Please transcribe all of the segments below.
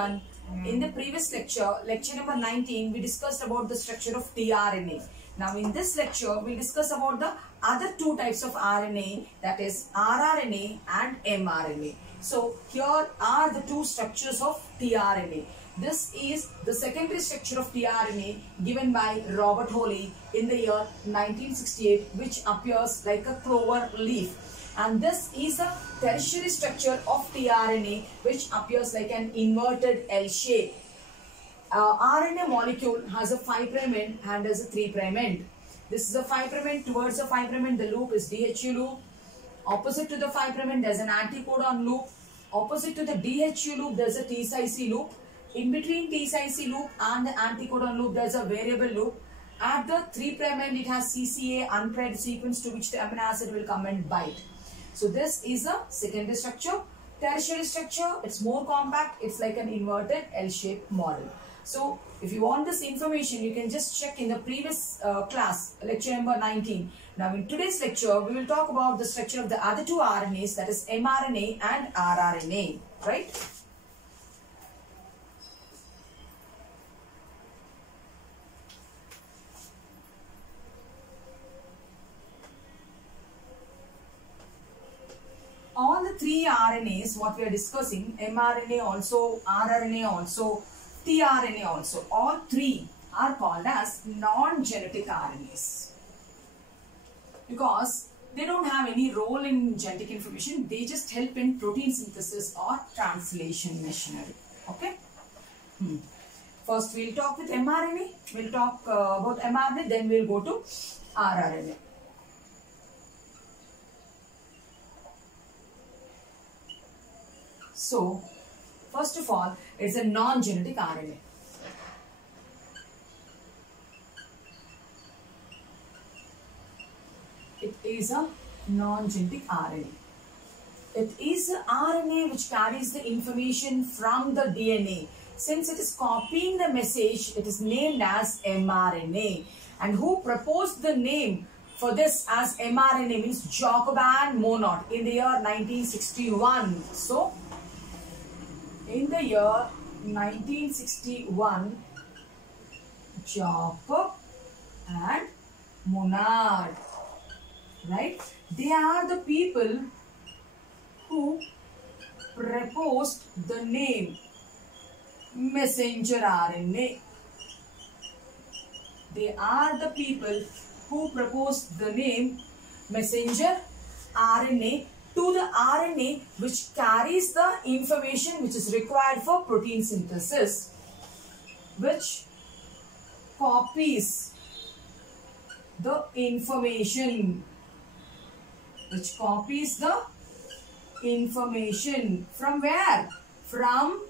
everyone. In the previous lecture, lecture number 19, we discussed about the structure of tRNA. Now in this lecture, we discuss about the other two types of RNA, that is rRNA and mRNA. So here are the two structures of tRNA. This is the secondary structure of tRNA given by Robert Holly in the year 1968, which appears like a clover leaf. And this is a tertiary structure of tRNA, which appears like an inverted L shape. RNA molecule has a 5' end and has a 3' end. This is a 5' end. Towards the 5' end, the loop is DHU loop. Opposite to the 5' end, there is an anticodon loop. Opposite to the DHU loop, there is a T-C loop. In between T-C loop and the anticodon loop, there is a variable loop. At the 3' end, it has CCA unpaired sequence to which the amino acid will come and bite. So this is a secondary structure. Tertiary structure, it's more compact. It's like an inverted L-shaped model. So if you want this information, you can just check in the previous class, lecture number 19. Now in today's lecture, we will talk about the structure of the other two RNAs, that is mRNA and rRNA, right? All the three RNAs, what we are discussing, mRNA also, rRNA also, tRNA also, all three are called as non-genetic RNAs. Because they don't have any role in genetic information, they just help in protein synthesis or translation machinery. Okay? First we'll talk with mRNA, we'll talk about mRNA, then we'll go to rRNA. So, first of all, it's a non-genetic RNA. It is a non-genetic RNA. It is an RNA which carries the information from the DNA. Since it is copying the message, it is named as mRNA. And who proposed the name for this as mRNA means Jacob Monod in the year 1961. So, in the year 1961, Jacob and Monod, right? They are the people who proposed the name messenger RNA. They are the people who proposed the name messenger RNA to the RNA which carries the information which is required for protein synthesis, which copies the information, from where? From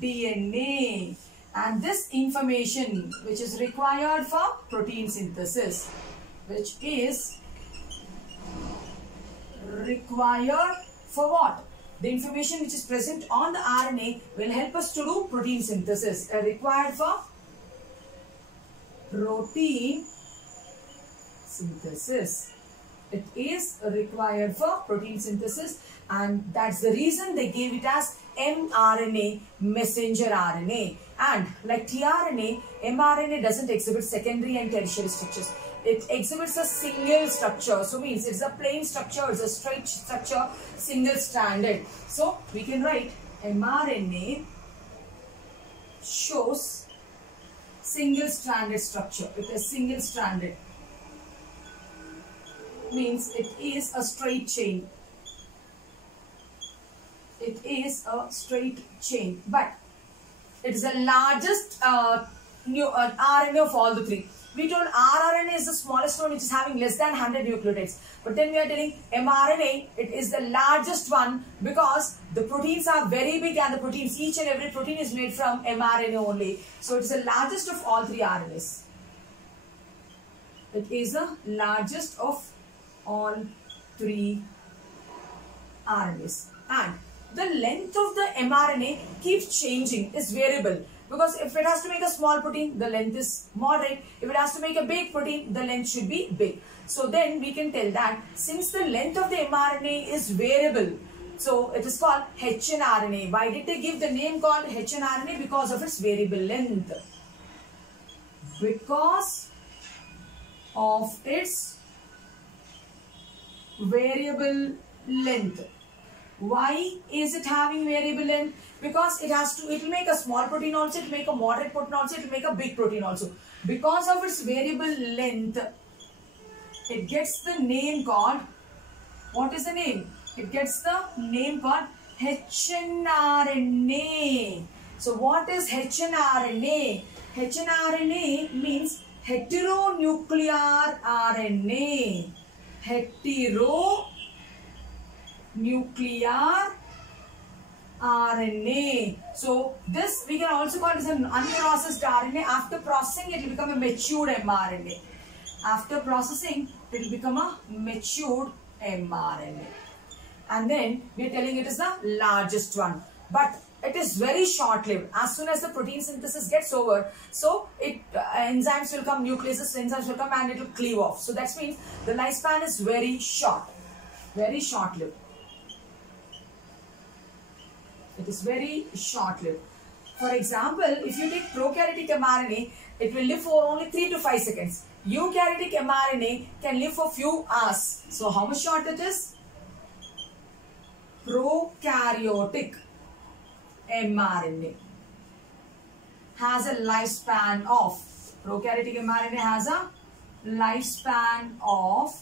DNA. And this information which is required for protein synthesis, which is required for what? The information which is present on the RNA will help us to do protein synthesis. Required for protein synthesis. It is required for protein synthesis, and that's the reason they gave it as mRNA, messenger RNA. And like tRNA, mRNA doesn't exhibit secondary and tertiary structures. It exhibits a single structure. So means it's a plain structure, it's a straight structure, single stranded. So we can write mRNA shows single stranded structure. It is single stranded. Means it is a straight chain. It is a straight chain. But it is the largest RNA of all the three. We told rRNA is the smallest one which is having less than 100 nucleotides. But then we are telling mRNA, it is the largest one because the proteins are very big and the proteins, each and every protein is made from mRNA only. So it is the largest of all three RNAs. It is the largest of all three RNAs. And the length of the mRNA keeps changing, is variable. Because if it has to make a small protein, the length is moderate. If it has to make a big protein, the length should be big. So then we can tell that since the length of the mRNA is variable, So it is called hnRNA. Why did they give the name called hnRNA? Because of its variable length. Because of its variable length. Why is it having variable length? Because it will make a small protein also, it will make a moderate protein also, it will make a big protein also. Because of its variable length, it gets the name called, what is the name? It gets the name called hnRNA. So what is hnRNA? hnRNA means heteronuclear RNA. Heteronuclear RNA. So this we can also call it as an unprocessed RNA. After processing, it will become a matured mRNA. After processing, it will become a matured mRNA. And then we are telling it is the largest one. But it is very short-lived. As soon as the protein synthesis gets over, so enzymes will come, nucleases, enzymes will come, and it will cleave off. So that means the lifespan is very short, very short-lived. It is very short-lived. For example, if you take prokaryotic mRNA, it will live for only 3 to 5 seconds. Eukaryotic mRNA can live for few hours. So how much short it is? Prokaryotic mRNA has a lifespan of, prokaryotic mRNA has a lifespan of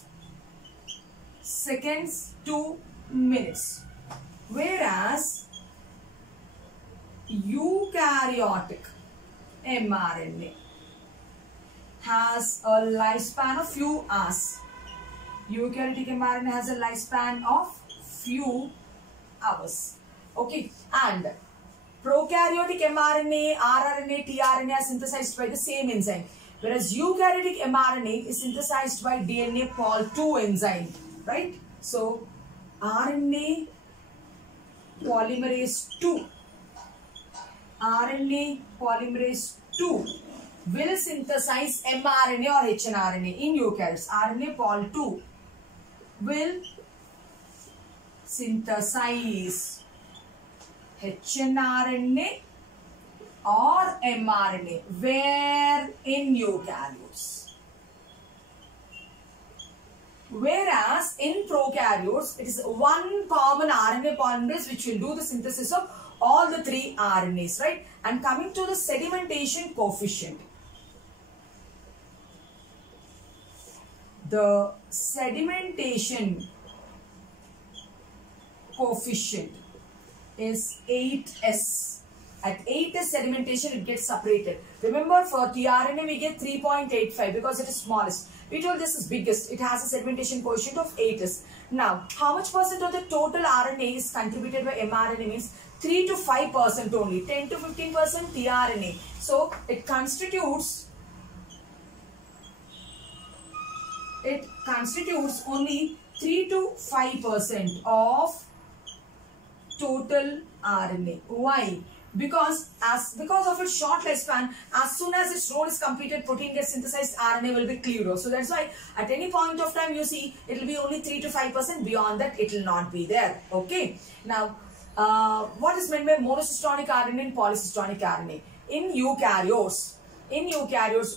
seconds to minutes. Whereas eukaryotic mRNA has a lifespan of few hours. Eukaryotic mRNA has a lifespan of few hours. Okay, and prokaryotic mRNA, rRNA, tRNA are synthesized by the same enzyme, whereas eukaryotic mRNA is synthesized by DNA Pol II enzyme, right? So, RNA polymerase II, RNA polymerase II will synthesize mRNA or hnRNA in eukaryotes. RNA Pol II will synthesize hnRNA or mRNA. Where? In eukaryotes. Whereas in prokaryotes, it is one common RNA polymerase which will do the synthesis of all the 3 RNAs, right? And coming to the sedimentation coefficient. The sedimentation coefficient is 8s. At 8s sedimentation, it gets separated. Remember, for tRNA we get 3.85 because it is smallest. We told this is biggest. It has a sedimentation coefficient of 8s. Now, how much percent of the total RNA is contributed by mRNA means 3 to 5% only. 10 to 15% tRNA. So, it constitutes only 3 to 5% of total RNA. Why? Because of its short lifespan, as soon as its role is completed, protein gets synthesized, RNA will be cleaved off. So that's why at any point of time you see it will be only 3 to 5%. Beyond that, it will not be there. Okay. Now, what is meant by monocystonic RNA and polycystonic RNA? In eukaryotes,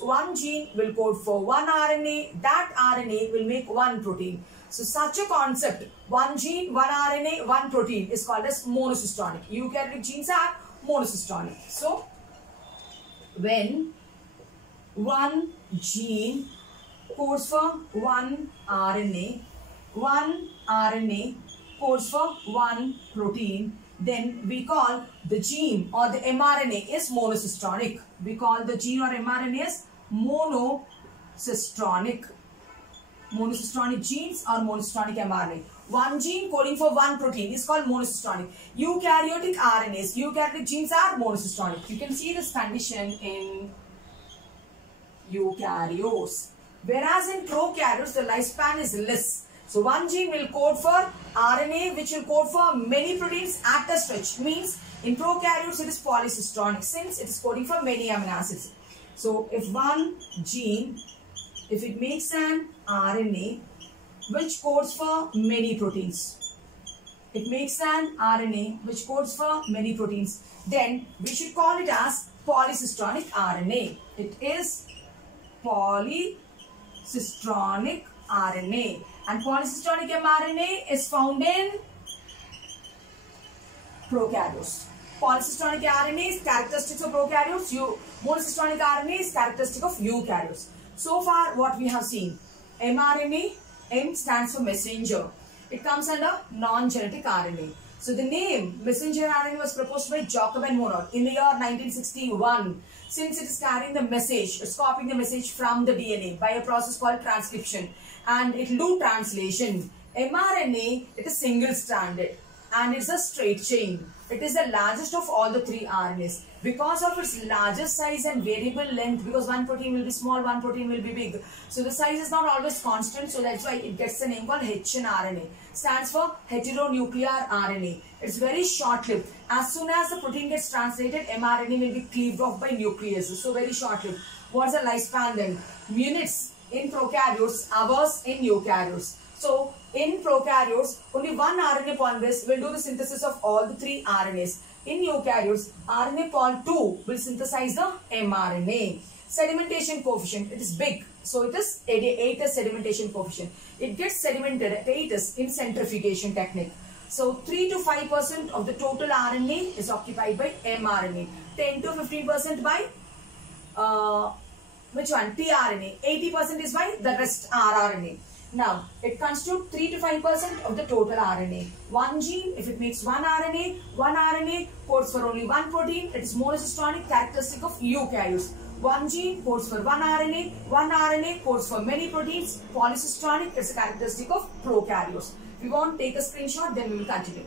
one gene will code for one RNA. That RNA will make one protein. So such a concept, one gene, one RNA, one protein is called as monocystonic. Eukaryotic genes are monocystonic. So when one gene codes for one RNA codes for one protein, then we call the gene or the mRNA is monocystonic. We call the gene or mRNA as monocystonic. Monocystonic genes or monocystonic mRNA. One gene coding for one protein is called monocystonic. Eukaryotic RNAs, eukaryotic genes are monocystonic. You can see this condition in eukaryotes. Whereas in prokaryotes, the lifespan is less. So one gene will code for RNA which will code for many proteins at a stretch. Means in prokaryotes it is polycystonic since it is coding for many amino acids. So if one gene, if it makes an RNA which codes for many proteins, It makes an RNA which codes for many proteins. Then we should call it as polycistronic RNA. It is polycistronic RNA. And polycistronic mRNA is found in prokaryotes. Polycistronic RNA is characteristic of prokaryotes. Monocistronic RNA is characteristic of eukaryotes. So far what we have seen, mRNA, M stands for messenger. It comes under non-genetic RNA. So the name messenger RNA was proposed by Jacob and Monod in the year 1961. Since it is carrying the message, it's copying the message from the DNA by a process called transcription, and it will do translation. mRNA, it is single-stranded and it's a straight chain. It is the largest of all the three RNAs. Because of its larger size and variable length, because one protein will be small, one protein will be big. So the size is not always constant, so that's why it gets the name called HNRNA. Stands for heteronuclear RNA. It's very short-lived. As soon as the protein gets translated, mRNA will be cleaved off by nucleases. So very short-lived. What's the lifespan then? Minutes in prokaryotes, hours in eukaryotes. So in prokaryotes, only one RNA polymerase will do the synthesis of all the three RNAs. In eukaryotes, RNA poly 2 will synthesize the mRNA. Sedimentation coefficient, it is big. So it is 8 sedimentation coefficient. It gets sedimented at 8 in centrifugation technique. So 3 to 5% of the total RNA is occupied by mRNA. 10 to 15% by which one? tRNA. 80% is by the rest rRNA. Now, it constitutes 3 to 5% of the total RNA. One gene, if it makes one RNA codes for only one protein. It is monocistronic, characteristic of eukaryotes. One gene codes for one RNA codes for many proteins. Polycistronic is a characteristic of prokaryotes. If you want, take a screenshot, then we will continue.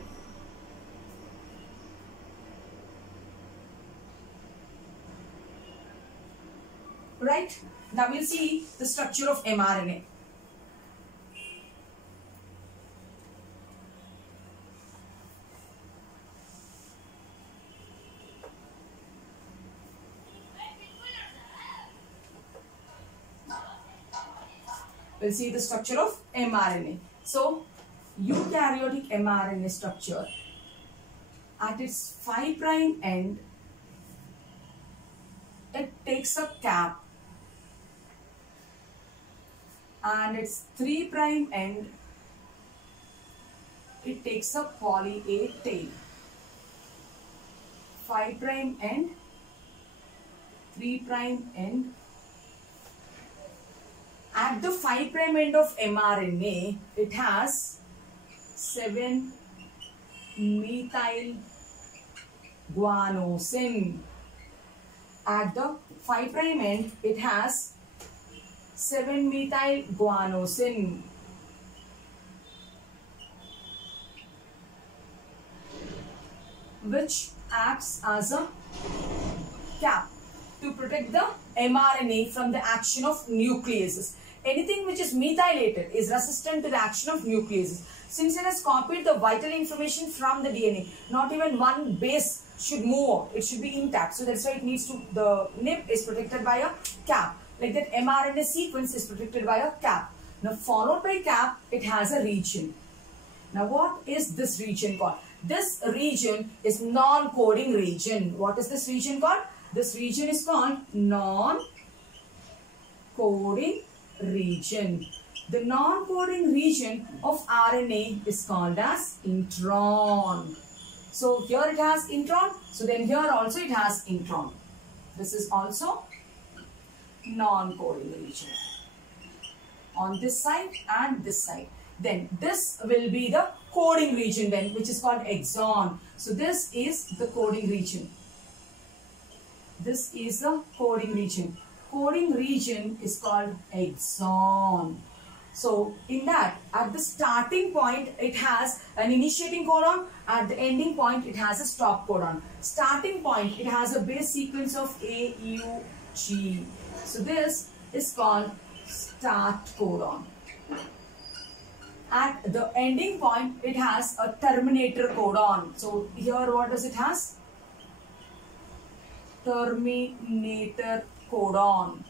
Right? Now we'll see the structure of mRNA. We'll see the structure of mRNA. So, eukaryotic mRNA structure, at its 5' end, it takes a cap, and its 3' end, it takes a poly A tail. 5' end, 3' end. At the 5' end of mRNA, it has 7-methyl guanosine. At the 5' end, it has 7-methyl guanosine. Which acts as a cap to protect the mRNA from the action of nucleases. Anything which is methylated is resistant to the action of nucleases. Since it has copied the vital information from the DNA, not even one base should move. It should be intact. So that's why it needs to, the nib is protected by a cap. Like that mRNA sequence is protected by a cap. Now followed by cap, it has a region. Now what is this region called? This region is non-coding region. What is this region called? This region is called non-coding region. The non-coding region of RNA is called as intron. So here it has intron. So then here also it has intron. This is also non-coding region. On this side and this side. Then this will be the coding region then, which is called exon. So this is the coding region. This is the coding region. Coding region is called exon. So in that, at the starting point, it has an initiating codon. At the ending point, it has a stop codon. Starting point, it has a base sequence of A, U, G. So this is called start codon. At the ending point, it has a terminator codon. So here what does it has? Terminator codon.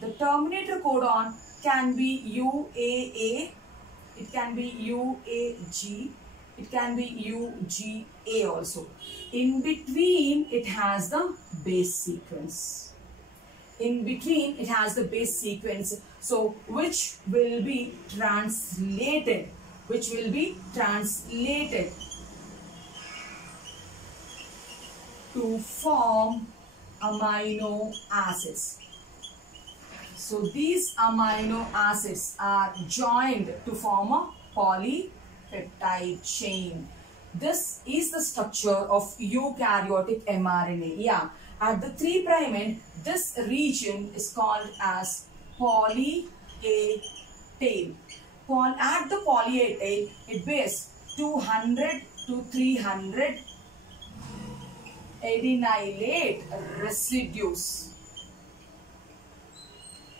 The terminator codon can be UAA, it can be UAG, It can be U, G, A also. In between, it has the base sequence. In between, it has the base sequence. So, which will be translated. Which will be translated to form amino acids. So these amino acids are joined to form a polypeptide chain. This is the structure of eukaryotic mRNA. Yeah, at the 3' end, this region is called as poly A tail. At the poly A tail, it bears 200 to 300 adenylate residues.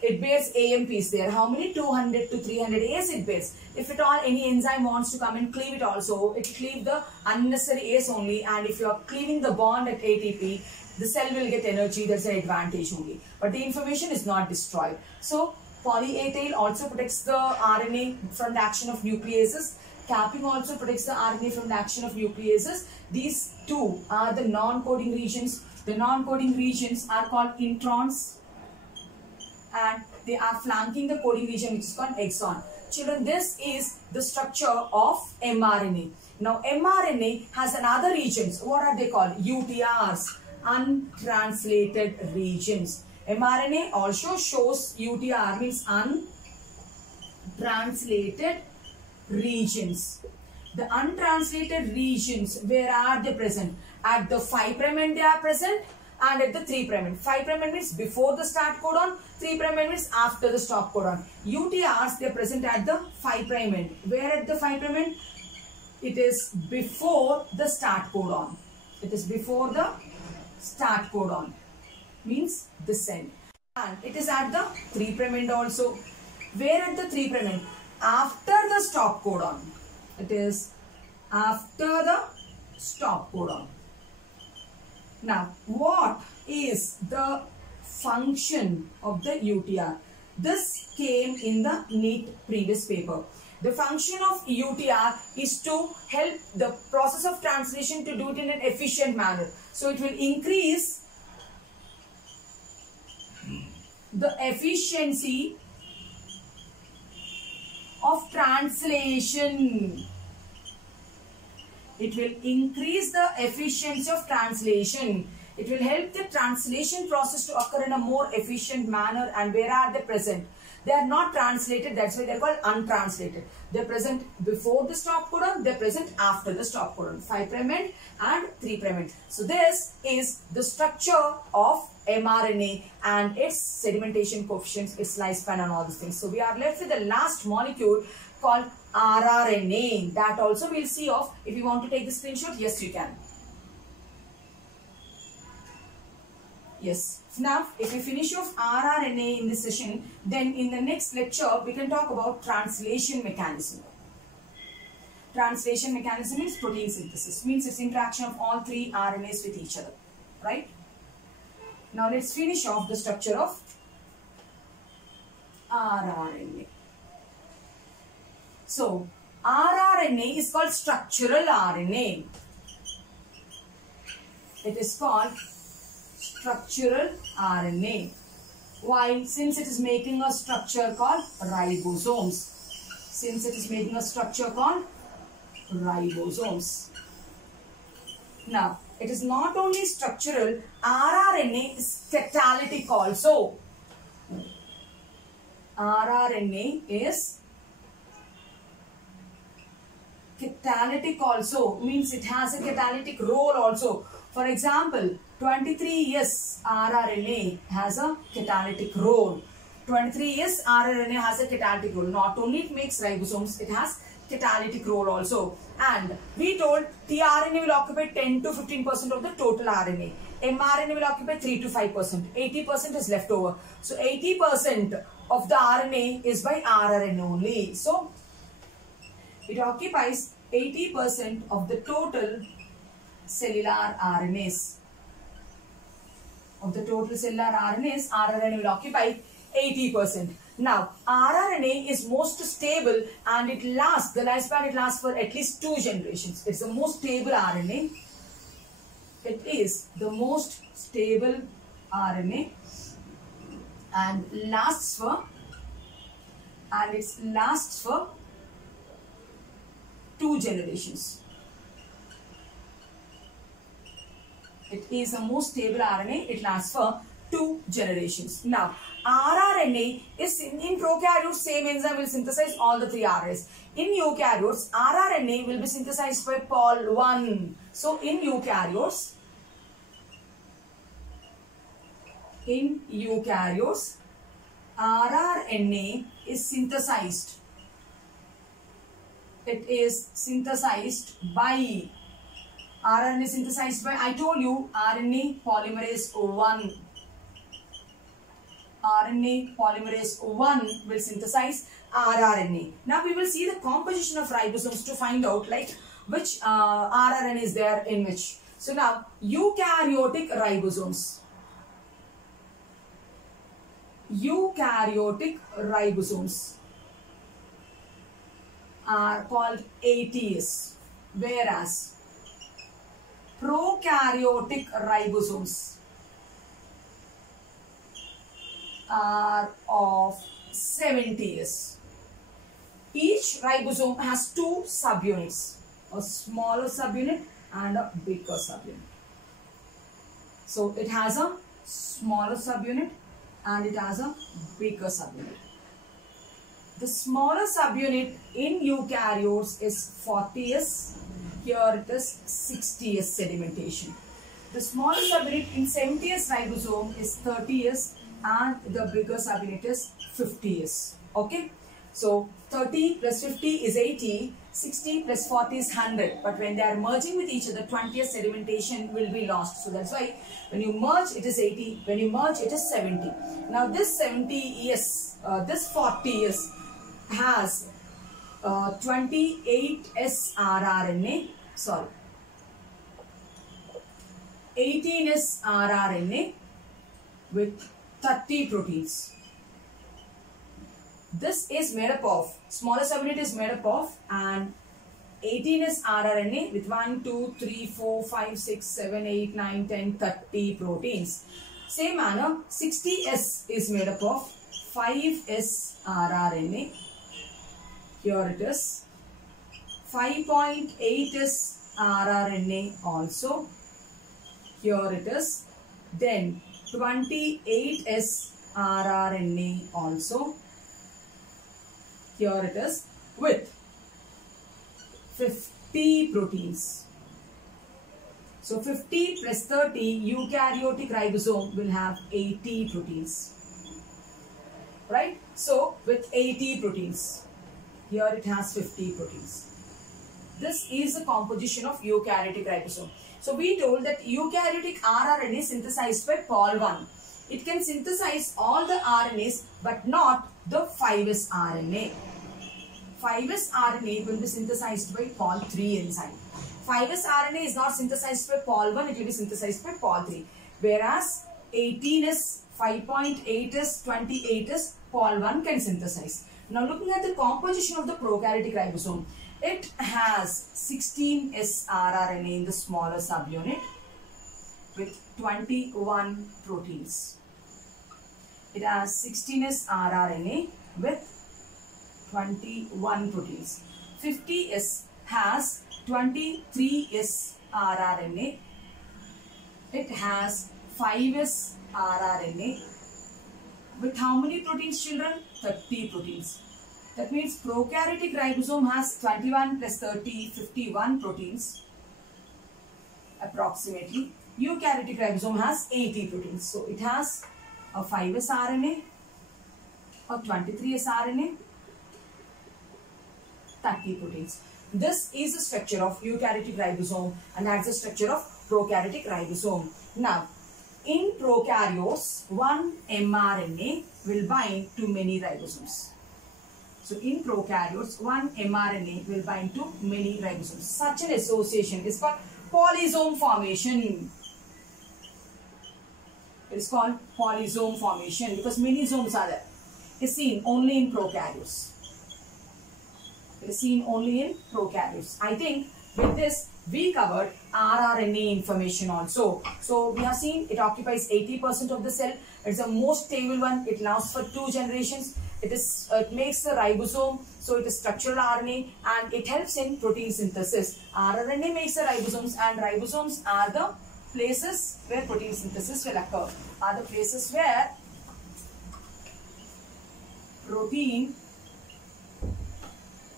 It bears AMPs there. How many? 200 to 300 A's it bears. If at all any enzyme wants to come and cleave it also, it will cleave the unnecessary A's only. And if you are cleaving the bond at ATP, the cell will get energy. That's an advantage only. But the information is not destroyed. So, poly A tail also protects the RNA from the action of nucleases. Capping also protects the RNA from the action of nucleases. These two are the non-coding regions. The non-coding regions are called introns, and they are flanking the coding region, which is called exon. Children, this is the structure of mRNA. Now, mRNA has another regions. What are they called? UTRs, untranslated regions. mRNA also shows UTR, means untranslated regions. The untranslated regions, where are they present? At the 5' end they are present, and at the 3' end. 5' end means before the start codon, 3' end means after the stop codon. UTRs, they are present at the 5' end. Where at the 5' end? It is before the start codon. It is before the start codon, means this end. And it is at the 3' end also. Where at the 3' end? After the stop codon. It is after the stop codon. Now, what is the function of the UTR? This came in the NEET previous paper. The function of UTR is to help the process of translation to do it in an efficient manner. So, it will increase the efficiency of translation. It will increase the efficiency of translation. It will help the translation process to occur in a more efficient manner. And where are they present? They are not translated. That's why they are called untranslated. They are present before the stop codon. They are present after the stop codon. 5' end and 3' end. So this is the structure of mRNA and its sedimentation coefficients, its lifespan and all these things. So we are left with the last molecule called rRNA. That also we'll see off. If you want to take the screenshot, yes you can. Yes. Now, if we finish off rRNA in this session, then in the next lecture, we can talk about translation mechanism. Translation mechanism means protein synthesis. Means it's interaction of all 3 RNAs with each other. Right? Now, let's finish off the structure of rRNA. So, rRNA is called structural RNA. It is called structural RNA. Why? Since it is making a structure called ribosomes. Since it is making a structure called ribosomes. Now, it is not only structural, rRNA is catalytic also. rRNA is catalytic also, means it has a catalytic role also. For example, 23S rRNA has a catalytic role. 23S rRNA has a catalytic role. Not only it makes ribosomes, it has catalytic role also. And we told tRNA will occupy 10 to 15% of the total RNA. mRNA will occupy 3 to 5%. 80% is left over. So 80% of the RNA is by rRNA only. So it occupies 80% of the total cellular RNAs. Of the total cellular RNAs, rRNA will occupy 80%. Now, rRNA is most stable and it lasts, the lifespan it lasts for at least 2 generations. It's the most stable RNA. It is the most stable RNA and it lasts for 2 generations. It is the most stable RNA. It lasts for 2 generations. Now, rRNA is in prokaryotes, same enzyme will synthesize all the 3 RNAs. In eukaryotes, rRNA will be synthesized by Pol1. So, in eukaryotes, rRNA is synthesized. It is synthesized by, RNA is synthesized by, I told you, RNA polymerase 1. RNA polymerase 1 will synthesize rRNA. Now we will see the composition of ribosomes to find out like which rRNA is there in which. So now eukaryotic ribosomes. Eukaryotic ribosomes are called ATS, whereas prokaryotic ribosomes are of 70S. Each ribosome has 2 subunits, a smaller subunit and a bigger subunit. So it has a smaller subunit and it has a bigger subunit. The smaller subunit in eukaryotes is 40S. Here it is 60S sedimentation. The smaller subunit in 70S ribosome is 30S and the bigger subunit is 50S. Okay. So 30 plus 50 is 80, 60 plus 40 is 100. But when they are merging with each other, 20S sedimentation will be lost. So that's why when you merge it is 80, when you merge it is 70. Now this 70S, this 40S has 28S rRNA, sorry, 18S rRNA with 30 proteins. This is made up of, smaller subunit is made up of, and 18S rRNA with 1, 2, 3, 4, 5, 6, 7, 8, 9, 10, 30 proteins. Same manner, 60S is made up of 5S rRNA. Here it is. 5.8S rRNA also. Here it is. Then 28S rRNA also. Here it is with 50 proteins. So 50 plus 30, eukaryotic ribosome will have 80 proteins. Right? So with 80 proteins. Here it has 50 proteins. This is the composition of eukaryotic ribosome. So we told that eukaryotic rRNA is synthesized by Pol1. It can synthesize all the RNAs but not the 5S RNA. 5S RNA will be synthesized by Pol3 enzyme. 5S RNA is not synthesized by Pol1, it will be synthesized by Pol3. Whereas 18S, 5.8S, 28S, Pol1 can synthesize. Now looking at the composition of the prokaryotic ribosome, it has 16S rRNA in the smaller subunit with 21 proteins. It has 16S rRNA with 21 proteins. 50S has 23S rRNA. It has 5S rRNA with how many proteins, children? 30 proteins. That means prokaryotic ribosome has 21 plus 30, 51 proteins approximately. Eukaryotic ribosome has 80 proteins. So it has a 5S RNA, a 23S RNA, 30 proteins. This is the structure of eukaryotic ribosome and that's the structure of prokaryotic ribosome. Now, in prokaryotes, one mRNA will bind to many ribosomes. So, in prokaryotes, one mRNA will bind to many ribosomes. Such an association is called polysome formation. It is called polysome formation because many somes are there. is seen only in prokaryotes. It is seen only in prokaryotes. I think with this we covered rRNA information also. So we have seen it occupies 80% of the cell. It's the most stable one. It lasts for 2 generations. It makes the ribosome, so it is structural RNA, and it helps in protein synthesis. rRNA makes the ribosomes, and ribosomes are the places where protein synthesis will occur. Are the places where protein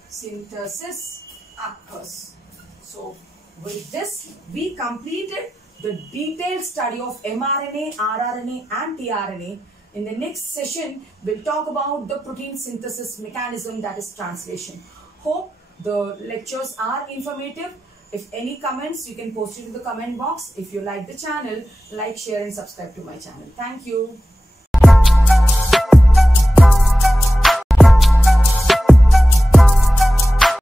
synthesis occurs. So with this we completed the detailed study of mRNA, rRNA and tRNA. In the next session, we'll talk about the protein synthesis mechanism, that is translation. Hope the lectures are informative. If any comments, you can post it in the comment box. If you like the channel, like, share and subscribe to my channel. Thank you.